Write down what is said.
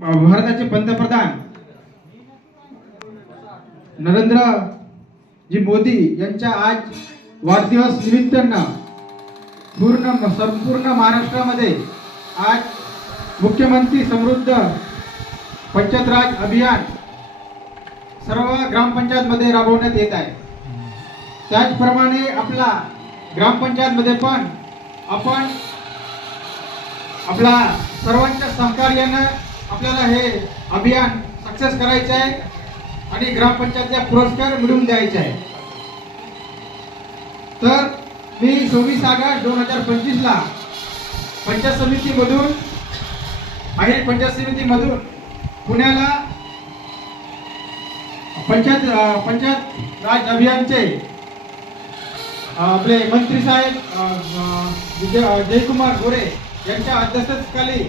भारताचे पंतप्रधान नरेंद्र जी मोदी यांच्या आज वाढदिवस निमित्तानं पूर्ण संपूर्ण महाराष्ट्रामध्ये आज मुख्यमंत्री समृद्ध पंचायत राज अभियान सर्व ग्रामपंचायतमध्ये राबवण्यात येत आहे. त्याचप्रमाणे आपला ग्रामपंचायतमध्ये पण आपण आपला सर्वांच्या सहकार्यानं आपल्याला हे अभियान सक्सेस करायचं आहे आणि ग्रामपंचायतचा पुरस्कार मिळवून द्यायचे आहे. तर मी चोवीस ऑगस्ट दोन हजार पंचवीसला पंचायत समितीमधून बाहेर पंचायत समितीमधून पुण्याला पंचायत पंचायत राज अभियानचे आपले मंत्री साहेब जयकुमार गोरे यांच्या अध्यक्षतेखाली